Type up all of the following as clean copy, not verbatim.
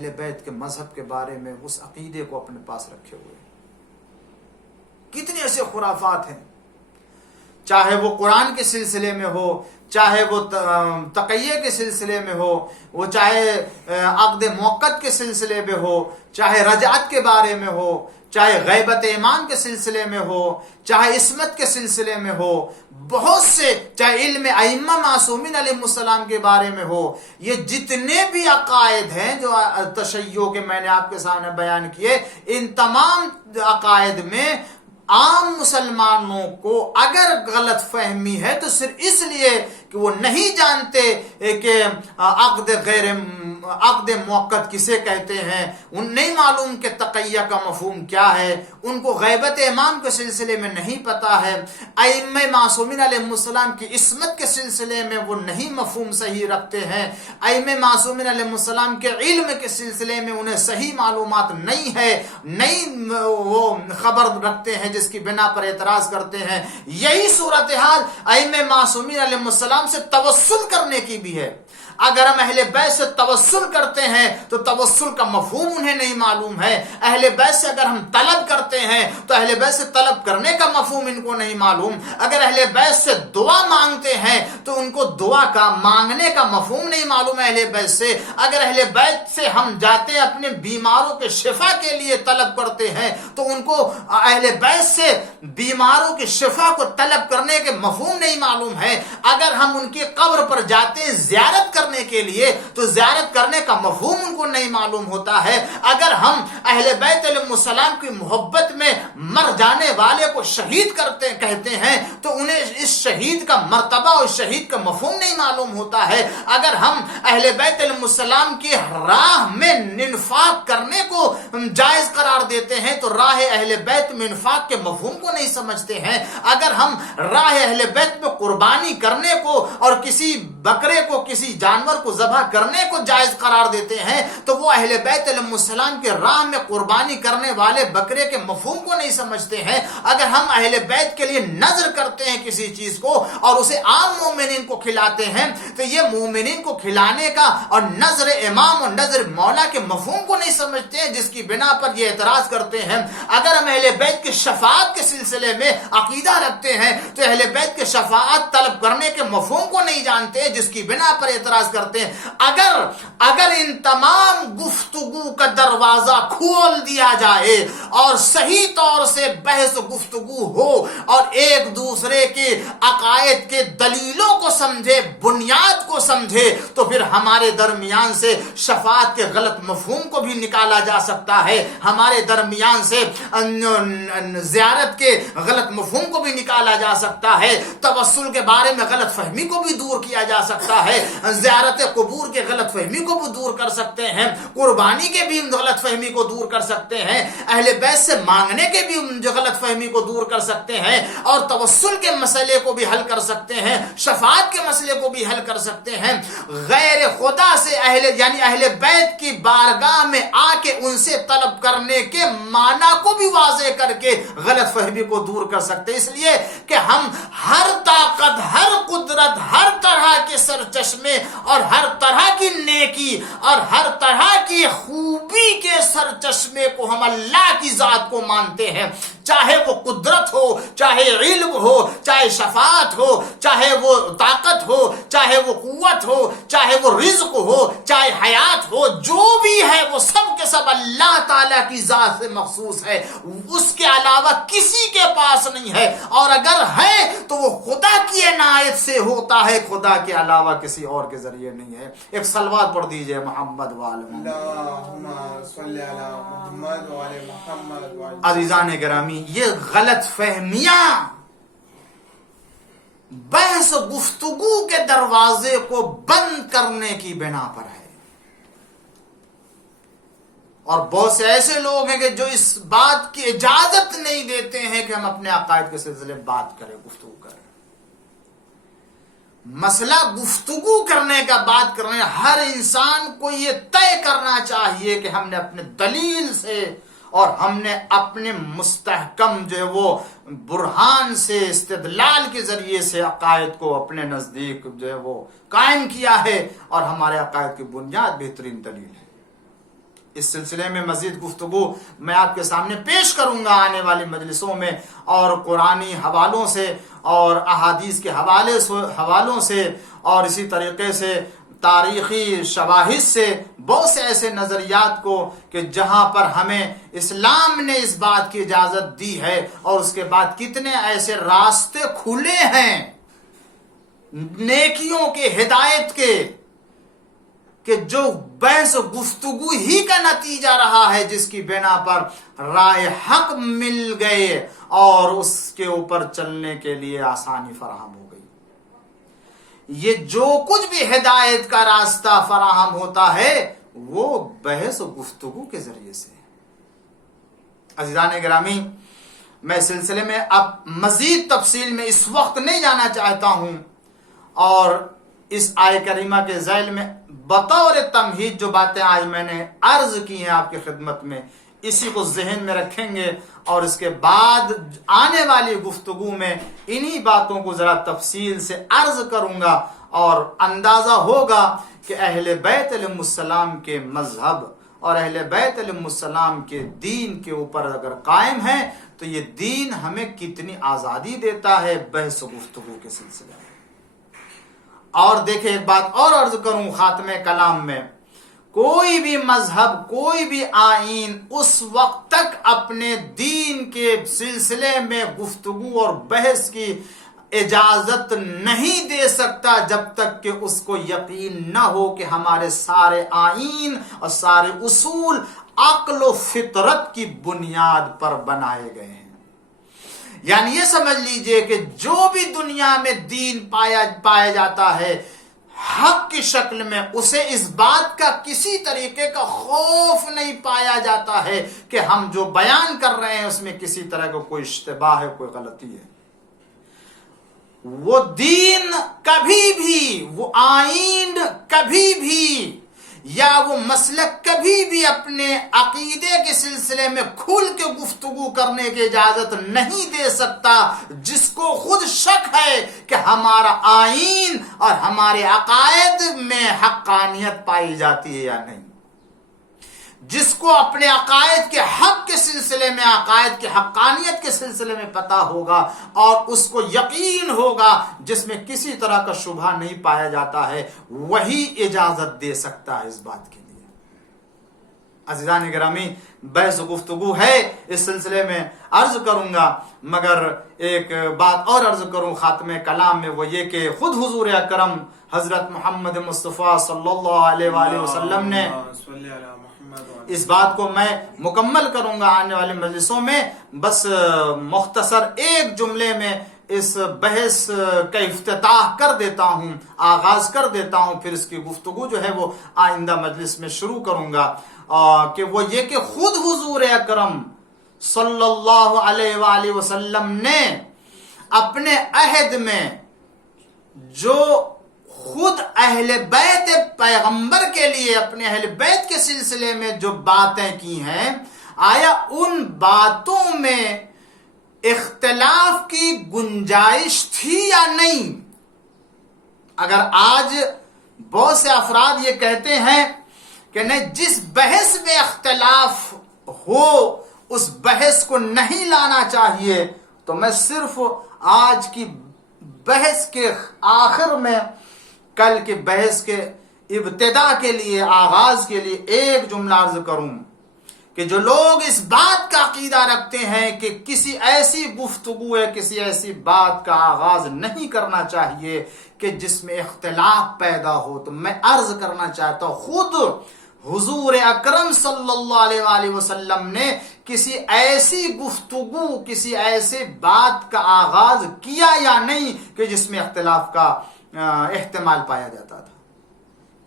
اہل بیت کے مذہب کے بارے میں اس عقیدے کو اپنے پاس رکھے ہوئے ہیں. کتنے ایسے خرافات ہیں، چاہے وہ قرآن کے سلسلے میں ہو، چاہے وہ تقیہ کے سلسلے میں ہو، وہ چاہے عقد موقت کے سلسلے میں ہو، چاہے رجعت کے بارے میں ہو، چاہے غیبت امام کے سلسلے میں ہو، چاہے عصمت کے سلسلے میں ہو، بہت سے، چاہے علم ائمہ معصومین علیہ السلام کے بارے میں ہو. یہ جتنے بھی عقائد ہیں جو تشیع کے میں نے آپ کے سامنے بیان کیے، ان تمام عقائد میں عام مسلمانوں کو اگر غلط فہمی ہے تو صرف اس لیے کہ وہ نہیں جانتے کہ عقد موقت کسے کہتے ہیں، ان نہیں معلوم کہ تقیہ کا مفہوم کیا ہے، ان کو غیبت امام کے سلسلے میں نہیں پتا ہے، ائمہ معصومین علیہ السلام کی عصمت کے سلسلے میں وہ نہیں مفہوم صحیح رکھتے ہیں، ائمہ معصومین علیہ السلام کے علم کے سلسلے میں انہیں صحیح معلومات نہیں ہے، نہیں وہ خبر رکھتے ہیں، جس کی بنا پر اعتراض کرتے ہیں. یہی صورتحال ائمہ معصومین علیہ السلام سے توسل کرنے کی بھی ہے. اگر ہم اہل بیت سے توسل کرتے ہیں تو توسل کا مفہوم انہیں نہیں معلوم ہے. اہل بیت سے اگر ہم طلب کرتے ہیں تو اہل بیت سے طلب کرنے کا مفہوم ان کو نہیں معلوم. اگر اہل بیت سے دعا مانگتے ہیں تو ان کو دعا کا مانگنے کا مفہوم نہیں معلوم ہے اہل بیت سے. اگر اہل بیت سے ہم جاتے ہیں اپنے بیماروں کے شفا کے لیے طلب کرتے ہیں تو ان کو اہل بیت سے بیماروں کی شفا کو طلب کرنے کے مفہوم نہیں معلوم ہے. اگر ہم ان کی قبر پر جاتے ہیں زیارت کرنے کے لیے تو زیارت کرنے کا مفہوم ان کو نہیں معلوم ہوتا ہے. اگر ہم اہل بیت علیہ السلام کی محبت میں مر جانے والے کو شہید کہتے ہیں تو انہیں اس شہید کا مرتبہ اور شہید کا مفہوم نہیں معلوم ہوتا ہے. اگر ہم اہل بیت علیہ السلام کی راہ میں انفاق کرنے کو جائز قرار دیتے ہیں تو راہ اہل بیت میں انفاق کے مفہوم کو نہیں سمجھتے ہیں. اگر ہم راہ اہل بیت میں قربانی کرنے کو اور کسی بکرے کو، کسی جانور کو ذبح کرنے کو جائز قرار دیتے ہیں تو وہ اہل بیت علیہ السلام کے راہ میں قربانی کرنے والے بکرے کے مفہوم کو نہیں سمجھتے ہیں. اگر ہم اہل بیت کے لیے نذر کرتے ہیں کسی چیز کو اور اسے عام مومنین کو کھلاتے ہیں تو یہ مومنین کو کھلانے کا اور نذر امام اور نذر مولا کے مفہوم کو نہیں سمجھتے ہیں، جس کی بنا پر یہ اعتراض کرتے ہیں. اگر ہم اہل بیت کی شفاعت کے سلسلے میں عقیدہ رکھتے ہیں تو اہل بیت کے شفاعت طلب کرنے کے مفہوم کو نہیں جانتے، جس کی بنا پر اعتراض کرتے ہیں. اگر ان تمام گفتگو کا دروازہ کھول دیا جائے اور صحیح طور سے بحث گفتگو ہو اور ایک دوسرے کے عقائد کے دلیلوں کو سمجھے، بنیاد کو سمجھے، تو پھر ہمارے درمیان سے شفاعت کے غلط مفہوم کو بھی نکالا جا سکتا ہے، ہمارے درمیان سے زیارت کے غلط مفہوم کو بھی نکالا جا سکتا ہے، توسل کے بارے میں غلط فہمی کو بھی دور کیا جا سکتا ہے، زیارت قبور کے غلط فہمی کو بھی دور کر سکتے ہیں، قربانی کے بھی غلط فہمی کو دور کر سکتے ہیں، اہل بیت سے مانگنے کے بھی غلط فہمی کو دور کر سکتے ہیں، اور توسل کے مسئلے کو بھی حل کر سکتے ہیں، شفاعت کے مسئلے کو بھی حل کر سکتے ہیں. غیر خدا سے یعنی اہل بیت کی بارگاہ میں آ کے ان سے طلب کرنے کے معنی کو بھی واضح کر کے غلط فہمی کو دور کر سکتے ہیں. اس لیے کہ ہم ہر طاقت، ہر قدرت، ہر طرح کے سرچشمے اور ہر طرح کی نیکی اور ہر طرح کی خوبی کے سرچشمے کو ہم اللہ کی ذات کو مانتے ہیں، چاہے وہ قدرت ہو، چاہے علم ہو، چاہے شفاعت ہو، چاہے وہ طاقت ہو، چاہے وہ قوت ہو، چاہے وہ رزق ہو، چاہے حیات ہو، جو بھی ہے وہ سب کے سب اللہ تعالیٰ کی ذات سے مخصوص ہے، اس کے علاوہ کسی کے پاس نہیں ہے، اور اگر ہے تو وہ خدا کی عنایت سے ہوتا ہے، خدا کے علاوہ کسی اور کے ذریعے نہیں ہے. ایک صلوات پڑھ دیجئے محمد وآل محمد. عزیزان گرامی، یہ غلط فہمیاں بحث و گفتگو کے دروازے کو بند کرنے کی بنا پر ہے، اور بہت سے ایسے لوگ ہیں کہ جو اس بات کی اجازت نہیں دیتے ہیں کہ ہم اپنے عقائد کے سلسلے میں بات کریں، گفتگو کریں. مسئلہ گفتگو کرنے کا، بات کرنے، ہر انسان کو یہ طے کرنا چاہیے کہ ہم نے اپنے دلیل سے اور ہم نے اپنے مستحکم جو ہے وہ برہان سے، استدلال کے ذریعے سے عقائد کو اپنے نزدیک جو ہے وہ قائم کیا ہے، اور ہمارے عقائد کی بنیاد بہترین دلیل ہے. اس سلسلے میں مزید گفتگو میں آپ کے سامنے پیش کروں گا آنے والی مجلسوں میں، اور قرآنی حوالوں سے اور احادیث کے حوالوں سے اور اسی طریقے سے تاریخی شواہد سے بہت سے ایسے نظریات کو کہ جہاں پر ہمیں اسلام نے اس بات کی اجازت دی ہے، اور اس کے بعد کتنے ایسے راستے کھلے ہیں نیکیوں کے، ہدایت کے، کہ جو بحث و گفتگو ہی کا نتیجہ رہا ہے، جس کی بنا پر رائے حق مل گئے اور اس کے اوپر چلنے کے لیے آسانی فراہم ہو گئی۔ یہ جو کچھ بھی ہدایت کا راستہ فراہم ہوتا ہے وہ بحث و گفتگو کے ذریعے سے۔ عزیزان گرامی، میں سلسلے میں اب مزید تفصیل میں اس وقت نہیں جانا چاہتا ہوں، اور اس آیہ کریمہ کے ذیل میں بطور تمہید جو باتیں آج میں نے عرض کی ہیں آپ کی خدمت میں، اسی کو ذہن میں رکھیں گے، اور اس کے بعد آنے والی گفتگو میں انہی باتوں کو ذرا تفصیل سے عرض کروں گا، اور اندازہ ہوگا کہ اہل بیت علیہ السلام کے مذہب اور اہل بیت علیہ السلام کے دین کے اوپر اگر قائم ہے تو یہ دین ہمیں کتنی آزادی دیتا ہے بحث و گفتگو کے سلسلے میں۔ اور دیکھیں، ایک بات اور عرض کروں خاتمہ کلام میں، کوئی بھی مذہب، کوئی بھی آئین اس وقت تک اپنے دین کے سلسلے میں گفتگو اور بحث کی اجازت نہیں دے سکتا جب تک کہ اس کو یقین نہ ہو کہ ہمارے سارے آئین اور سارے اصول عقل و فطرت کی بنیاد پر بنائے گئے ہیں۔ یعنی یہ سمجھ لیجئے کہ جو بھی دنیا میں دین پایا جاتا ہے حق کی شکل میں، اسے اس بات کا کسی طریقے کا خوف نہیں پایا جاتا ہے کہ ہم جو بیان کر رہے ہیں اس میں کسی طرح کا کوئی اشتباہ ہے، کوئی غلطی ہے۔ وہ دین کبھی بھی، وہ آئین کبھی بھی، یا وہ مسلک کبھی بھی اپنے عقیدے کے سلسلے میں کھل کے گفتگو کرنے کی اجازت نہیں دے سکتا جس کو خود شک ہے کہ ہمارا آئین اور ہمارے عقائد میں حقانیت پائی جاتی ہے یا نہیں۔ جس کو اپنے عقائد کے حق کے سلسلے میں، عقائد کے حقانیت کے سلسلے میں پتہ ہوگا اور اس کو یقین ہوگا، جس میں کسی طرح کا شبہ نہیں پایا جاتا ہے، وہی اجازت دے سکتا ہے اس بات کے لیے۔ عزیزان گرامی، بحث و گفتگو ہے اس سلسلے میں عرض کروں گا، مگر ایک بات اور عرض کروں خاتمہ کلام میں، وہ یہ کہ خود حضور اکرم حضرت محمد مصطفیٰ صلی اللہ علیہ وآلہ وسلم نے اس بات کو میں مکمل کروں گا آنے والے مجلسوں میں، بس مختصر ایک جملے میں اس بحث کا افتتاح کر دیتا ہوں، آغاز کر دیتا ہوں، پھر اس کی گفتگو جو ہے وہ آئندہ مجلس میں شروع کروں گا، کہ وہ یہ کہ خود حضور اکرم صلی اللہ علیہ وآلہ وسلم نے اپنے عہد میں جو خود اہل بیت پیغمبر کے لیے، اپنے اہل بیت کے سلسلے میں جو باتیں کی ہیں، آیا ان باتوں میں اختلاف کی گنجائش تھی یا نہیں؟ اگر آج بہت سے افراد یہ کہتے ہیں کہ نہیں، جس بحث میں اختلاف ہو اس بحث کو نہیں لانا چاہیے، تو میں صرف آج کی بحث کے آخر میں، کل کے بحث کے ابتدا کے لیے، آغاز کے لیے ایک جملہ عرض کروں کہ جو لوگ اس بات کا عقیدہ رکھتے ہیں کہ کسی ایسی گفتگو ہے، کسی ایسی بات کا آغاز نہیں کرنا چاہیے کہ جس میں اختلاف پیدا ہو، تو میں عرض کرنا چاہتا ہوں خود حضور اکرم صلی اللہ علیہ وآلہ وسلم نے کسی ایسی گفتگو، کسی ایسے بات کا آغاز کیا یا نہیں کہ جس میں اختلاف کا احتمال پایا جاتا تھا۔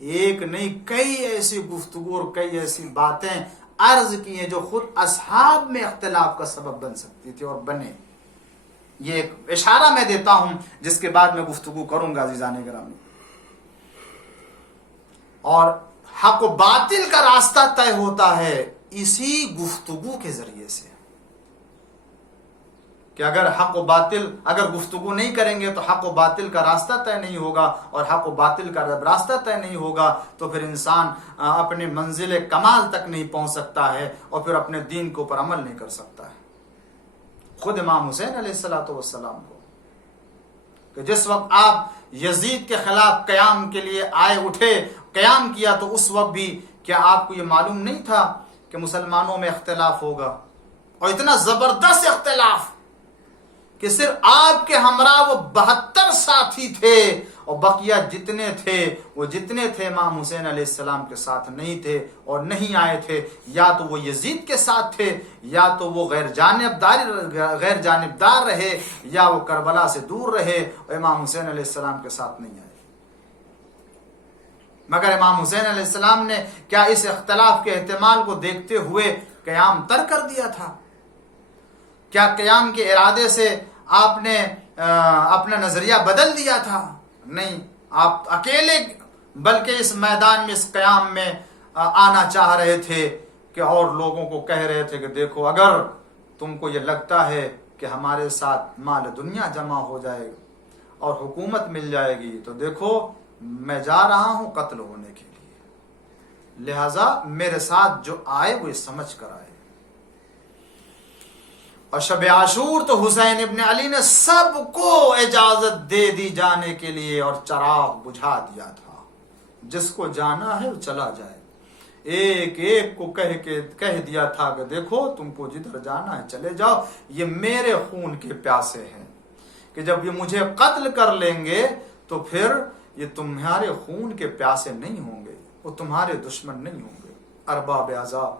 ایک نہیں، کئی ایسی گفتگو اور کئی ایسی باتیں عرض کی ہیں جو خود اصحاب میں اختلاف کا سبب بن سکتی تھی اور بنے۔ یہ ایک اشارہ میں دیتا ہوں جس کے بعد میں گفتگو کروں گا عزیزان گرامی۔ اور حق و باطل کا راستہ طے ہوتا ہے اسی گفتگو کے ذریعے سے۔ کہ اگر حق و باطل اگر گفتگو نہیں کریں گے تو حق و باطل کا راستہ طے نہیں ہوگا، اور حق و باطل کا جب راستہ طے نہیں ہوگا تو پھر انسان اپنے منزل کمال تک نہیں پہنچ سکتا ہے، اور پھر اپنے دین کے اوپر عمل نہیں کر سکتا ہے۔ خود امام حسین علیہ السلام کو کہ جس وقت آپ یزید کے خلاف قیام کے لیے آئے اٹھے، قیام کیا، تو اس وقت بھی کیا آپ کو یہ معلوم نہیں تھا کہ مسلمانوں میں اختلاف ہوگا، اور اتنا زبردست اختلاف کہ صرف آپ کے ہمراہ وہ 72 ساتھی تھے، اور بقیہ جتنے تھے امام حسین علیہ السلام کے ساتھ نہیں تھے اور نہیں آئے تھے، یا تو وہ یزید کے ساتھ تھے، یا تو وہ غیر جانبدار رہے، یا وہ کربلا سے دور رہے اور امام حسین علیہ السلام کے ساتھ نہیں آئے۔ مگر امام حسین علیہ السلام نے کیا اس اختلاف کے احتمال کو دیکھتے ہوئے قیام ترک کر دیا تھا؟ کیا قیام کے ارادے سے آپ نے اپنا نظریہ بدل دیا تھا؟ نہیں، آپ اکیلے بلکہ اس میدان میں، اس قیام میں آنا چاہ رہے تھے، کہ اور لوگوں کو کہہ رہے تھے کہ دیکھو، اگر تم کو یہ لگتا ہے کہ ہمارے ساتھ مال دنیا جمع ہو جائے گا اور حکومت مل جائے گی، تو دیکھو میں جا رہا ہوں قتل ہونے کے لیے، لہذا میرے ساتھ جو آئے وہ سمجھ کر آئے۔ اور شب عاشور تو حسین ابن علی نے سب کو اجازت دے دی جانے کے لیے، اور چراغ بجھا دیا تھا، جس کو جانا ہے وہ چلا جائے۔ ایک ایک کو کہہ دیا تھا کہ دیکھو تم کو جدھر جانا ہے چلے جاؤ، یہ میرے خون کے پیاسے ہیں، کہ جب یہ مجھے قتل کر لیں گے تو پھر یہ تمہارے خون کے پیاسے نہیں ہوں گے، وہ تمہارے دشمن نہیں ہوں گے۔ ارباب عذاب،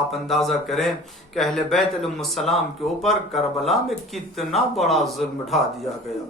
آپ اندازہ کریں کہ اہل بیت علیہ السلام کے اوپر کربلا میں کتنا بڑا ظلم ڈھا دیا گیا،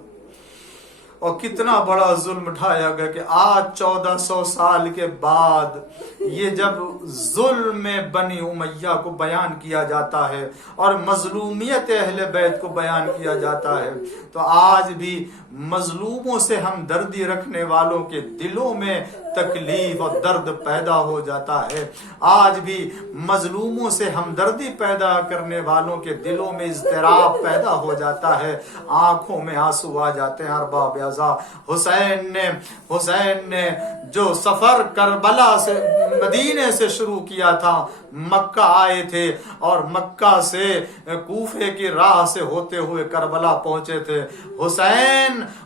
اور کتنا بڑا ظلم ڈھایا گیا کہ آج 1400 سال کے بعد یہ جب ظلم بنی امیہ کو بیان کیا جاتا ہے اور مظلومیت اہل بیت کو بیان کیا جاتا ہے، تو آج بھی مظلوموں سے ہمدردی رکھنے والوں کے دلوں میں تکلیف اور درد پیدا ہو جاتا ہے۔ آج بھی مظلوموں سے ہمدردی پیدا کرنے والوں کے دلوں میں اضطراب پیدا ہو جاتا ہے، آنکھوں میں آنسو آ جاتے ہیں۔ ارباب عزا، حسین نے جو سفر کربلا سے مدینے سے شروع کیا تھا، مکہ آئے تھے اور مکہ سے کوفے کی راہ سے ہوتے ہوئے کربلا پہنچے تھے۔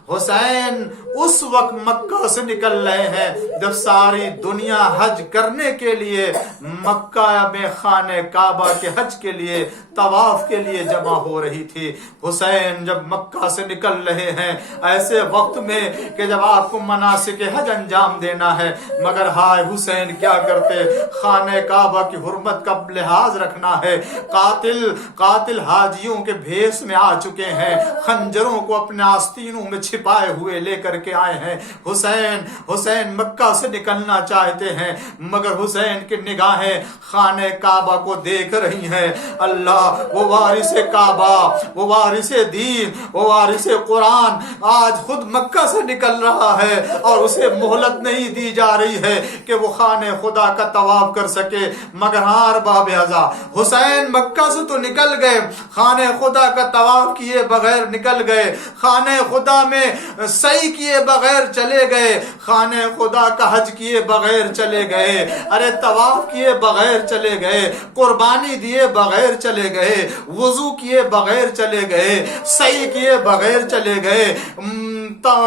حسین اس وقت مکہ سے نکل رہے ہیں جب ساری دنیا حج کرنے کے لیے مکہ میں خانہ کعبہ کے حج کے لیے، طواف کے لیے جمع ہو رہی تھی۔ حسین جب مکہ سے نکل رہے ہیں ایسے وقت میں کہ جب آپ کو مناسک حج انجام دینا ہے، مگر ہائے حسین کیا کرتے، خانہ کعبہ کی حرمت کا لحاظ رکھنا ہے، قاتل حاجیوں کے بھیس میں آ چکے ہیں، خنجروں کو اپنے آستینوں میں چھپائے ہوئے لے کر کے آئے ہیں۔ حسین مکہ سے نکلنا چاہتے ہیں، مگر حسین کی نگاہیں خانہ کعبہ کو دیکھ رہی ہیں۔ اللہ، وہ وارث کعبہ، وہ وارث دین، وہ وارث قرآن آج خود مکہ سے نکل رہا ہے، اور اسے مہلت نہیں دی جا رہی ہے کہ وہ خانہ خدا کا طواف کر سکے۔ مگر ہاں ارباب عزا، حسین مکہ سے تو نکل گئے، خانہ خدا کا طواف کیے بغیر نکل گئے، خانہ خدا میں سعی کیے بغیر چلے گئے، خانہ خدا کا حج کیے بغیر چلے گئے، ارے طواف کیے بغیر چلے گئے، قربانی دیے بغیر چلے گئے، وضو کیے بغیر چلے گئے، سعی کیے بغیر چلے گئے،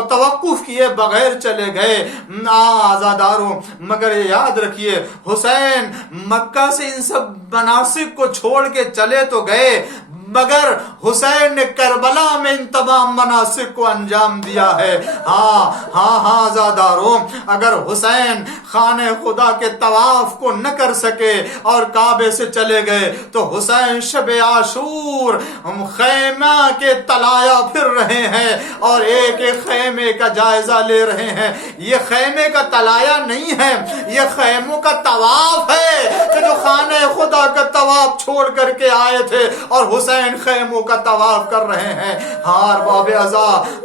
توقف کیے بغیر چلے گئے۔ آزاداروں، مگر یاد رکھیے حسین مکہ سے ان سب مناسک کو چھوڑ کے چلے تو گئے، مگر حسین نے کربلا میں ان تمام مناسک کو انجام دیا ہے۔ ہاں زاداروں، اگر حسین خانہ خدا کے طواف کو نہ کر سکے اور کعبے سے چلے گئے تو حسین شب عاشور خیمہ کے تلایا پھر رہے ہیں اور ایک ایک خیمے کا جائزہ لے رہے ہیں۔ یہ خیمے کا تلایا نہیں ہے، یہ خیموں کا طواف ہے کہ جو خانہ خدا کا طواف طواف چھوڑ کر کے آئے تھے اور حسین خیموں کا طواف کر رہے ہیں. ہاں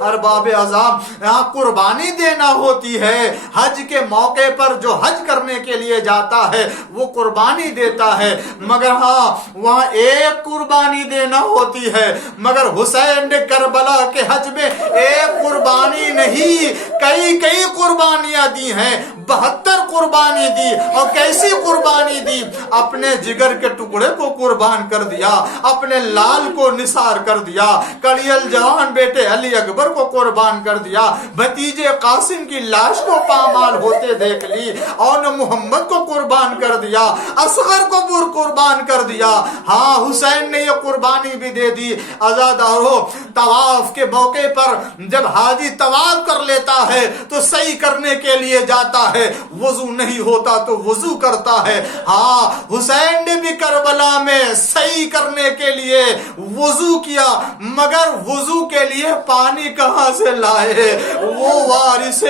ارباب عذاب یہاں قربانی دینا ہوتی ہے. حج کے موقع پر جو حج کرنے کے لیے جاتا ہے وہ قربانی دیتا ہے, مگر ہاں وہاں ایک قربانی دینا ہوتی ہے. مگر حسین نے کربلا کے حج میں ایک قربانی نہیں, کئی قربانیاں دی ہیں. 72 قربانی دی. اور کیسی قربانی دی؟ اپنے جگر کے ٹکڑے کو قربان کر دیا, اپنے لال کو نثار کر دیا, کڑیل جوان بیٹے علی اکبر کو قربان کر دیا, بھتیجے قاسم کی لاش کو پامال ہوتے دیکھ لی, اور محمد کو قربان کر دیا, اصغر کو قربان کر دیا. ہاں حسین نے یہ قربانی بھی دے دی. عزادارو, طواف کے موقع پر جب حاجی طواف کر لیتا ہے تو صحیح کرنے کے لیے جاتا ہے, وضو نہیں ہوتا تو وضو کرتا ہے. ہاں حسین نے بھی کربلا میں صحیح کرنے کے لیے وضو کیا, مگر وضو کے لیے پانی کہاں سے لائے؟ وہ وارث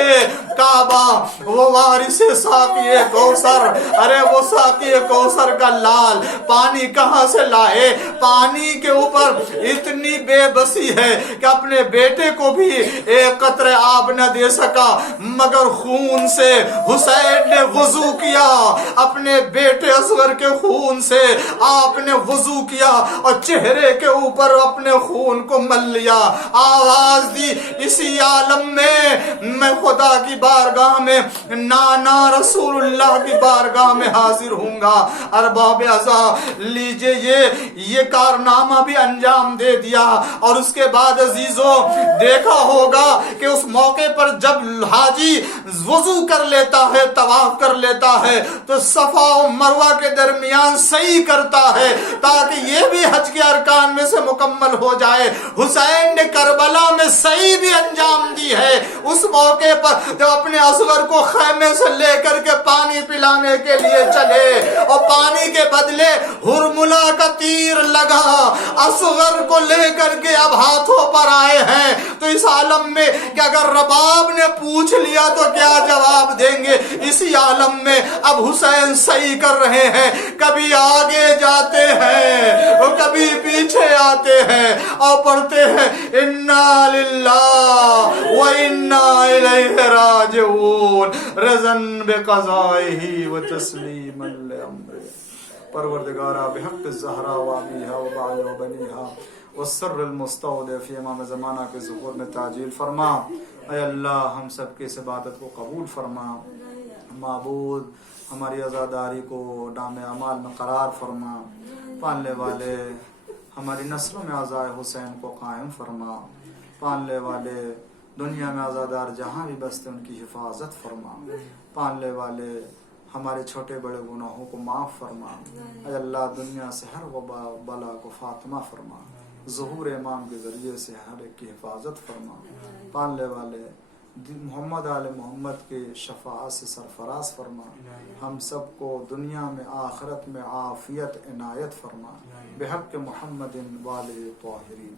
کعبہ, وہ وارث ساقی کوثر, ارے وہ ساقی کوثر کا لال پانی کہاں سے لائے؟ پانی کے اوپر اتنی بے بسی ہے کہ اپنے بیٹے کو بھی ایک قطرے آب نہ دے سکا, مگر خون سے حسین نے وضو کیا. اپنے بیٹے اصغر کے خون سے آپ نے وضو کیا اور چہرے کے اوپر اپنے خون کو مل لیا. آواز دی, اسی عالم میں خدا کی بارگاہ میں نانا رسول اللہ کی بارگاہ میں حاضر ہوں گا. ارباب عذاب لیجئے یہ کارنامہ بھی انجام دے دیا. اور اس کے بعد عزیزوں دیکھا ہوگا کہ اس موقع پر جب حاجی وضو کر لیتا ہے, طواف کر لیتا ہے, تو صفا و مروہ کے درمیان صحیح کرتا ہے تاکہ یہ بھی حج کے ارکان میں سے مکمل ہو جائے. حسین نے کربلا میں صحیح بھی انجام دی ہے. اس موقع پر جب اپنے اصغر کو خیمے سے لے کر کے پانی پلانے کے لیے چلے اور پانی کے بدلے ہرملا کا تیر لگا, اصغر کو لے کر کے اب ہاتھوں پر آئے ہیں. تو اس عالم میں کہ اگر رباب نے پوچھ لیا تو کیا جواب دیں گے؟ اسی عالم میں اب حسین صحیح کر رہے ہیں, کبھی آگے جاتے ہیں اور کبھی پیچھے آتے ہیں اور پڑھتے ہیں انا للہ و انا الیہ راجعون رضن بقضائہ و تسلیما لامرہ. پروردگارا بحق الزہرا و ابیہا و بعل و بنیہا والسر المستودع فی امام زمانہ کے ظہور میں تعجیل فرما. اے اللہ ہم سب کی اس عبادت کو قبول فرما. معبود ہماری عزاداری کو نام اعمال میں قرار فرما. پالنے والے ہماری نسلوں میں عزائے حسین کو قائم فرما. پالنے والے دنیا میں عزادار جہاں بھی بستے ان کی حفاظت فرما. پالنے والے ہمارے چھوٹے بڑے گناہوں کو معاف فرما. اے اللہ دنیا سے ہر وبا بلا کو فاطمہ فرما. ظہور امام کے ذریعے سے ہر ایک کی حفاظت فرما. پالنے والے محمد آل محمد کے شفاعت سے سرفراز فرما. ہم سب کو دنیا میں آخرت میں عافیت عنایت فرما. بحق محمد والہ طاہرین.